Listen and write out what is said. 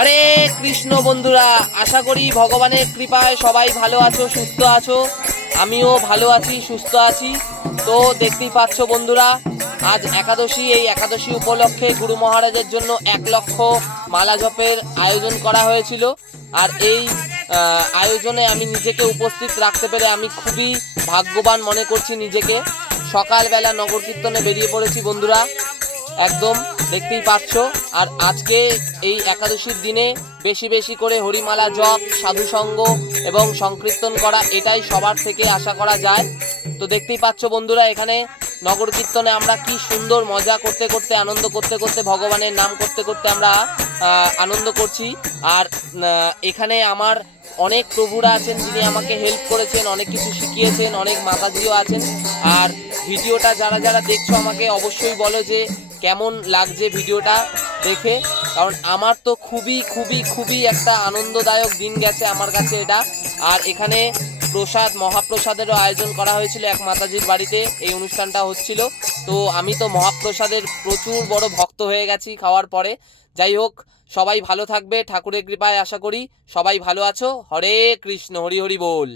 হরে কৃষ্ণ বন্ধুরা, আশা করি ভগবানের কৃপায় সবাই ভালো আছো, সুস্থ আছো। আমিও ভালো আছি, সুস্থ আছি। তো দেখতেই পাচ্ছ বন্ধুরা, আজ একাদশী। এই একাদশী উপলক্ষে গুরু মহারাজের জন্য 1,00,000 মালা জপের আয়োজন করা হয়েছিল। আর এই আয়োজনে আমি নিজেকে উপস্থিত রাখতে পেরে আমি খুবই ভাগ্যবান মনে করছি নিজেকে। সকালবেলা নগর কীর্তনে বেরিয়ে পড়েছি বন্ধুরা, একদম দেখতেই পাচ্ছ। আর আজকে এই একাদশীর দিনে বেশি বেশি করে হরিমালা জপ, সাধুসঙ্গ এবং সংকীর্তন করা, এটাই সবার থেকে আশা করা যায়। তো দেখতেই পাচ্ছ বন্ধুরা, এখানে নগর কীর্তনে আমরা কি সুন্দর মজা করতে করতে, আনন্দ করতে করতে, ভগবানের নাম করতে করতে আমরা আনন্দ করছি। আর এখানে আমার অনেক প্রভুরা আছেন যিনি আমাকে হেল্প করেছেন, অনেক কিছু শিখিয়েছেন, অনেক মাতাজিও আছেন। আর ভিডিওটা যারা যারা দেখছো আমাকে অবশ্যই বলো যে কেমন লাগছে ভিডিওটা দেখে, কারণ আমার তো খুবই খুবই খুবই একটা আনন্দদায়ক দিন গেছে আমার কাছে এটা। আর এখানে প্রসাদ, মহাপ্রসাদেরও আয়োজন করা হয়েছিল এক মাতাজির বাড়িতে, এই অনুষ্ঠানটা হচ্ছিল। তো আমি তো মহাপ্রসাদের প্রচুর বড় ভক্ত হয়ে গেছি খাওয়ার পরে। যাই হোক, সবাই ভালো থাকবে ঠাকুরের কৃপায়, আশা করি সবাই ভালো আছো। হরে কৃষ্ণ, হরি হরি বল।